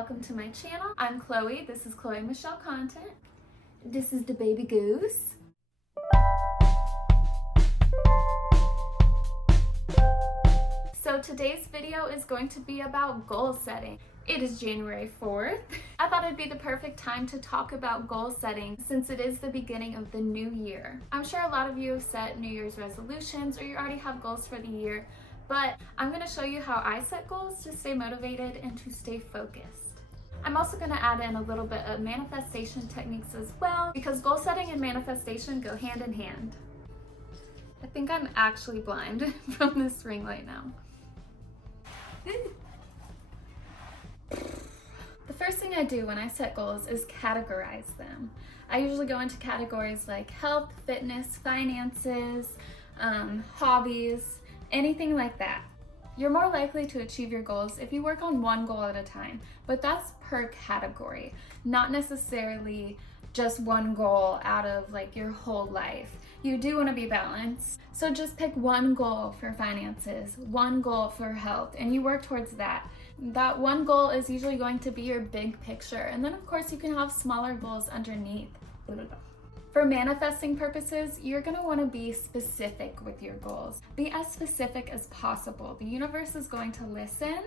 welcome to my channel. I'm Chloe. This is Chloe Michelle Content. This is the baby goose. So today's video is going to be about goal setting. It is January 4th. I thought it'd be the perfect time to talk about goal setting since it is the beginning of the new year. I'm sure a lot of you have set New Year's resolutions or you already have goals for the year, but I'm going to show you how I set goals to stay motivated and to stay focused. I'm also going to add in a little bit of manifestation techniques as well, because goal setting and manifestation go hand in hand. I think I'm actually blind from this ring light now. The first thing I do when I set goals is categorize them. I usually go into categories like health, fitness, finances, hobbies, anything like that. You're more likely to achieve your goals if you work on one goal at a time, but that's per category, not necessarily just one goal out of like your whole life. You do want to be balanced, so just pick one goal for finances, one goal for health, and you work towards that. That one goal is usually going to be your big picture, and then of course you can have smaller goals underneath. For manifesting purposes, you're going to want to be specific with your goals. Be as specific as possible. The universe is going to listen,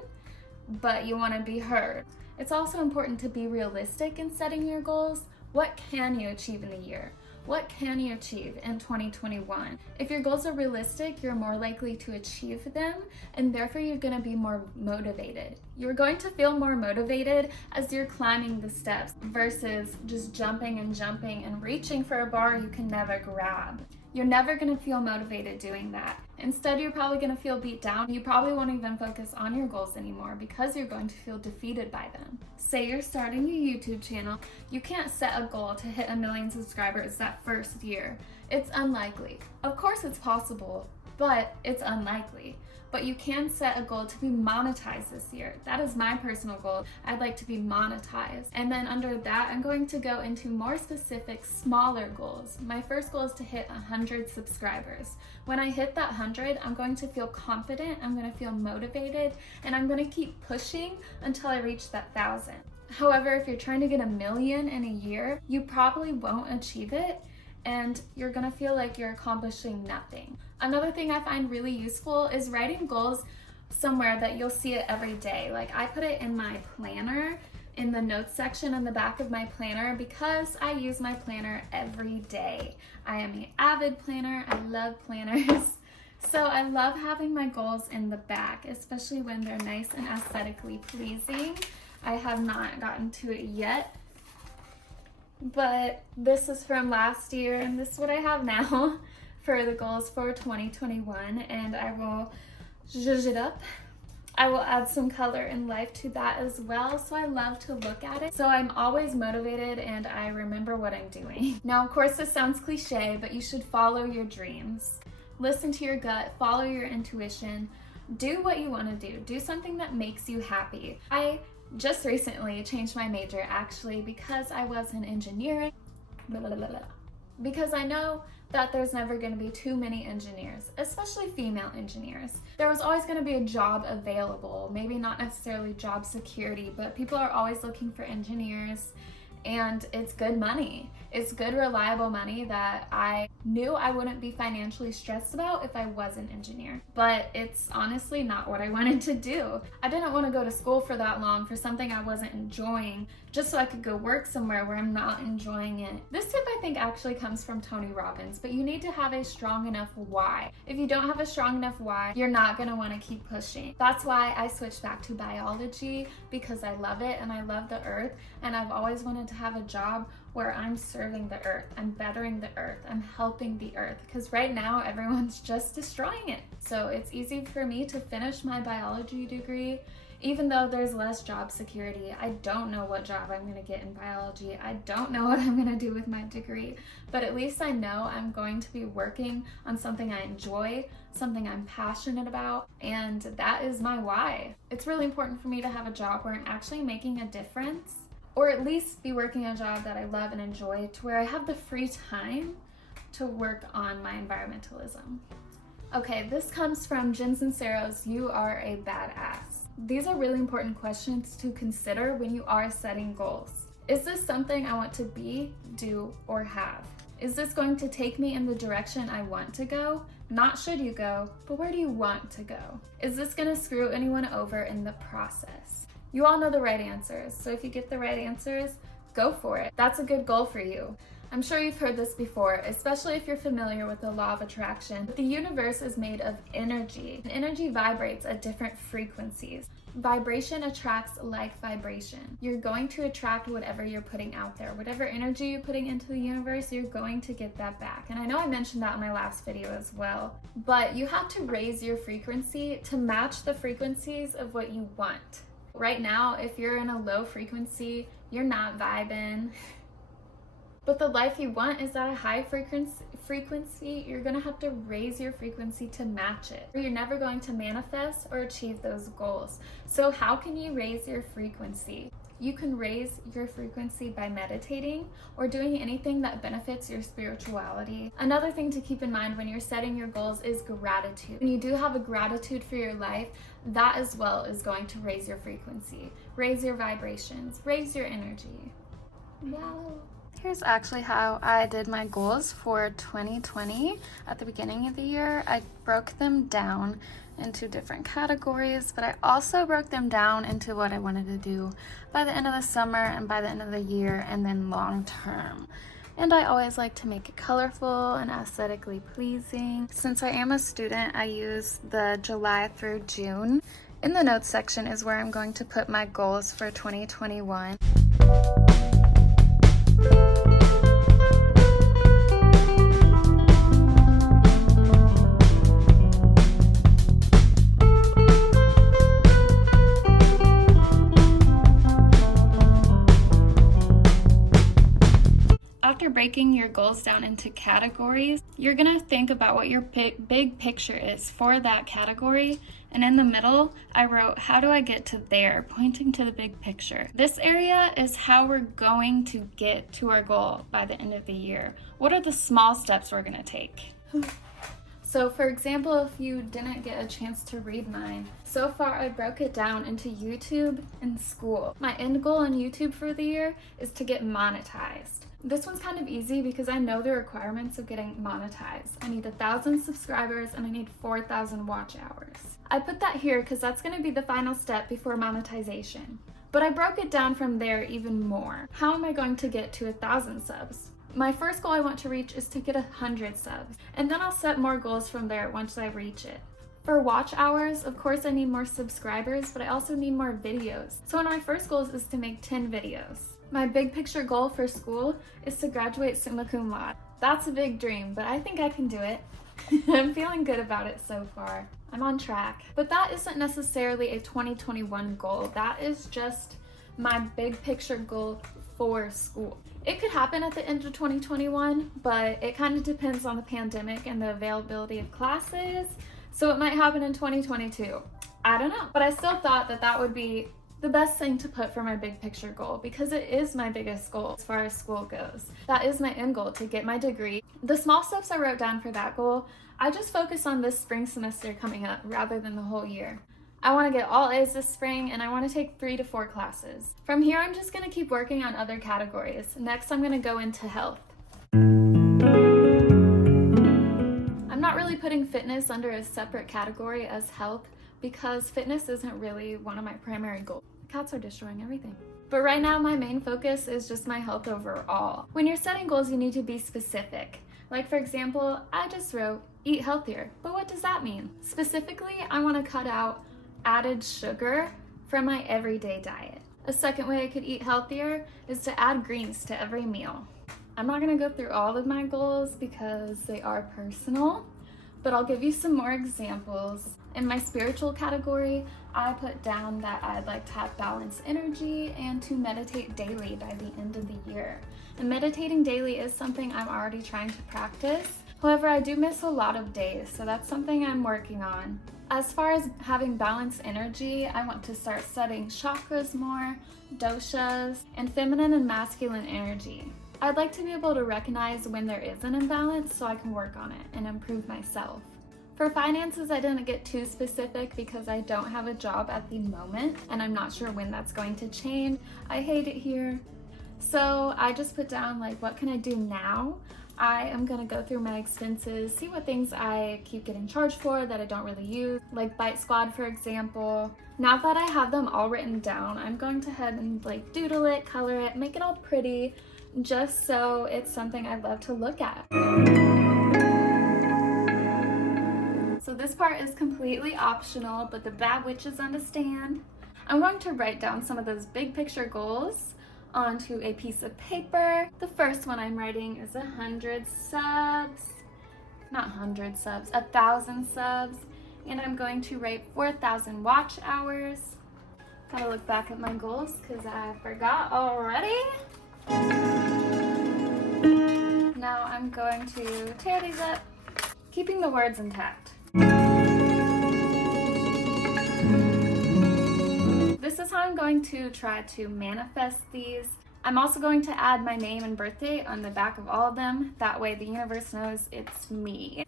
but you want to be heard. It's also important to be realistic in setting your goals. What can you achieve in the year? What can you achieve in 2021? If your goals are realistic, you're more likely to achieve them, and therefore you're going to be more motivated. You're going to feel more motivated as you're climbing the steps versus just jumping and reaching for a bar you can never grab. You're never going to feel motivated doing that. Instead, you're probably going to feel beat down. You probably won't even focus on your goals anymore because you're going to feel defeated by them. Say you're starting your YouTube channel. You can't set a goal to hit 1 million subscribers that first year. It's unlikely. Of course it's possible, but it's unlikely. But you can set a goal to be monetized this year. That is my personal goal. I'd like to be monetized. And then under that, I'm going to go into more specific, smaller goals. My first goal is to hit 100 subscribers. When I hit that 100, I'm going to feel confident, I'm going to feel motivated, and I'm going to keep pushing until I reach that 1,000. However, if you're trying to get 1 million in a year, you probably won't achieve it, and you're gonna feel like you're accomplishing nothing. Another thing I find really useful is writing goals somewhere that you'll see it every day. Like I put it in my planner, in the notes section in the back of my planner, because I use my planner every day. I am an avid planner, I love planners. So I love having my goals in the back, especially when they're nice and aesthetically pleasing. I have not gotten to it yet, but this is from last year and this is what I have now for the goals for 2021, and I will zhuzh it up. I will add some color and life to that as well, so I love to look at it. So I'm always motivated and I remember what I'm doing. Now, of course, this sounds cliche, but you should follow your dreams. Listen to your gut, follow your intuition, do what you want to do. Do something that makes you happy. I just recently changed my major actually because I was in engineering. Because I know that there's never going to be too many engineers, especially female engineers. There was always going to be a job available, maybe not necessarily job security, but people are always looking for engineers, and it's good money. It's good, reliable money that I knew I wouldn't be financially stressed about if I was an engineer. But it's honestly not what I wanted to do. I didn't want to go to school for that long for something I wasn't enjoying, just so I could go work somewhere where I'm not enjoying it. This tip I think actually comes from Tony Robbins, but you need to have a strong enough why. If you don't have a strong enough why, you're not going to want to keep pushing. That's why I switched back to biology, because I love it and I love the earth, and I've always wanted to have a job where I'm serving the earth, I'm bettering the earth, I'm helping the earth, because right now everyone's just destroying it. So it's easy for me to finish my biology degree, even though there's less job security. I don't know what job I'm going to get in biology. I don't know what I'm going to do with my degree, but at least I know I'm going to be working on something I enjoy, something I'm passionate about, and that is my why. It's really important for me to have a job where I'm actually making a difference, or at least be working a job that I love and enjoy, to where I have the free time to work on my environmentalism. Okay, this comes from Jen Sincero's You Are a Badass. These are really important questions to consider when you are setting goals. Is this something I want to be, do, or have? Is this going to take me in the direction I want to go? Not should you go, but where do you want to go? Is this going to screw anyone over in the process? You all know the right answers, so if you get the right answers, go for it. That's a good goal for you. I'm sure you've heard this before, especially if you're familiar with the law of attraction. The universe is made of energy, and energy vibrates at different frequencies. Vibration attracts like vibration. You're going to attract whatever you're putting out there. Whatever energy you're putting into the universe, you're going to get that back. And I know I mentioned that in my last video as well, but you have to raise your frequency to match the frequencies of what you want. Right now, if you're in a low frequency, you're not vibing. But the life you want is at a high frequency, you're gonna have to raise your frequency to match it. You're never going to manifest or achieve those goals. So how can you raise your frequency? You can raise your frequency by meditating or doing anything that benefits your spirituality. Another thing to keep in mind when you're setting your goals is gratitude. When you do have a gratitude for your life, that as well is going to raise your frequency, raise your vibrations, raise your energy. Wow. Here's actually how I did my goals for 2020. At the beginning of the year, I broke them down into different categories, but I also broke them down into what I wanted to do by the end of the summer and by the end of the year and then long term. And I always like to make it colorful and aesthetically pleasing. Since I am a student, I use the July through June. In the notes section is where I'm going to put my goals for 2021. After breaking your goals down into categories, you're gonna think about what your big picture is for that category. And in the middle, I wrote, how do I get to there, pointing to the big picture. This area is how we're going to get to our goal by the end of the year. What are the small steps we're gonna take? So for example, if you didn't get a chance to read mine, so far I broke it down into YouTube and school. My end goal on YouTube for the year is to get monetized. This one's kind of easy because I know the requirements of getting monetized. I need 1,000 subscribers and I need 4,000 watch hours. I put that here because that's going to be the final step before monetization. But I broke it down from there even more. How am I going to get to 1,000 subs? My first goal I want to reach is to get 100 subs, and then I'll set more goals from there once I reach it. For watch hours, of course I need more subscribers, but I also need more videos. So one of my first goals is to make 10 videos. My big picture goal for school is to graduate summa cum laude. That's a big dream, but I think I can do it. I'm feeling good about it so far. I'm on track. But that isn't necessarily a 2021 goal. That is just my big picture goal for school. It could happen at the end of 2021, but it kind of depends on the pandemic and the availability of classes. So it might happen in 2022. I don't know. But I still thought that that would be the best thing to put for my big picture goal because it is my biggest goal as far as school goes. That is my end goal, to get my degree. The small steps I wrote down for that goal, I just focus on this spring semester coming up rather than the whole year. I want to get all A's this spring and I want to take 3 to 4 classes. From here, I'm just going to keep working on other categories. Next, I'm going to go into health. I'm not really putting fitness under a separate category as health because fitness isn't really one of my primary goals. Cats are destroying everything. But right now, my main focus is just my health overall. When you're setting goals, you need to be specific. Like for example, I just wrote, eat healthier. But what does that mean? Specifically, I want to cut out added sugar from my everyday diet. A second way I could eat healthier is to add greens to every meal. I'm not going to go through all of my goals because they are personal, but I'll give you some more examples. In my spiritual category, I put down that I'd like to have balanced energy and to meditate daily by the end of the year. And meditating daily is something I'm already trying to practice. However, I do miss a lot of days, so that's something I'm working on. As far as having balanced energy, I want to start studying chakras more, doshas, and feminine and masculine energy. I'd like to be able to recognize when there is an imbalance so I can work on it and improve myself. For finances, I didn't get too specific because I don't have a job at the moment and I'm not sure when that's going to change. I hate it here. So I just put down like, what can I do now? I am gonna go through my expenses, see what things I keep getting charged for that I don't really use, like Bite Squad for example. Now that I have them all written down, I'm going to head and like doodle it, color it, make it all pretty, just so it's something I love to look at. So this part is completely optional, but the bad witches understand. I'm going to write down some of those big picture goals onto a piece of paper. The first one I'm writing is 100 subs, not 100 subs, 1,000 subs, and I'm going to write 4,000 watch hours. Gotta look back at my goals because I forgot already. Now I'm going to tear these up, keeping the words intact. This is how I'm going to try to manifest these. I'm also going to add my name and birthday on the back of all of them. That way the universe knows it's me.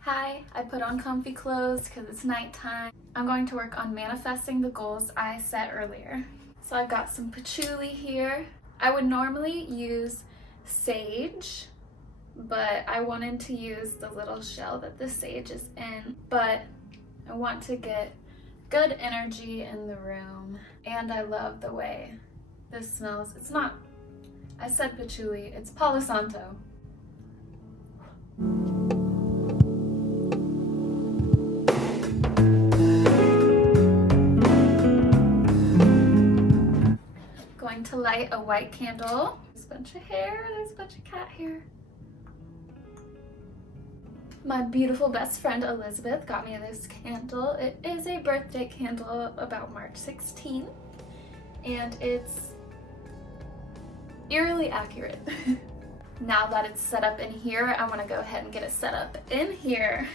Hi, I put on comfy clothes because it's nighttime. I'm going to work on manifesting the goals I set earlier. So I've got some patchouli here. I would normally use sage, but I wanted to use the little shell that the sage is in. But I want to get good energy in the room, and I love the way this smells. It's not, I said patchouli, it's Palo Santo. Going to light a white candle. There's a bunch of hair, there's a bunch of cat hair. My beautiful best friend Elizabeth got me this candle. It is a birthday candle about March 16th, and it's eerily accurate. Now that it's set up in here, I want to go ahead and get it set up in here.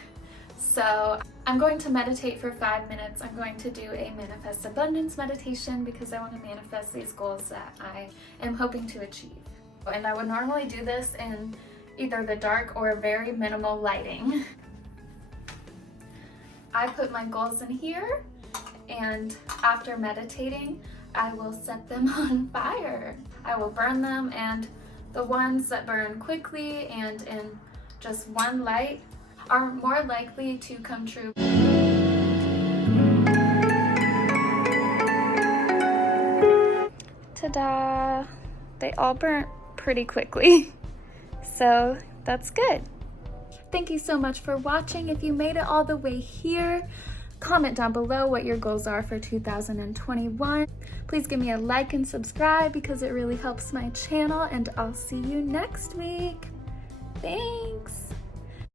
So I'm going to meditate for 5 minutes. I'm going to do a manifest abundance meditation because I want to manifest these goals that I am hoping to achieve. And I would normally do this in either the dark or very minimal lighting. I put my goals in here, and after meditating, I will set them on fire. I will burn them, and the ones that burn quickly and in just one light are more likely to come true. Ta-da! They all burnt pretty quickly. So that's good. Thank you so much for watching. If you made it all the way here, comment down below what your goals are for 2021. Please give me a like and subscribe because it really helps my channel, and I'll see you next week. Thanks.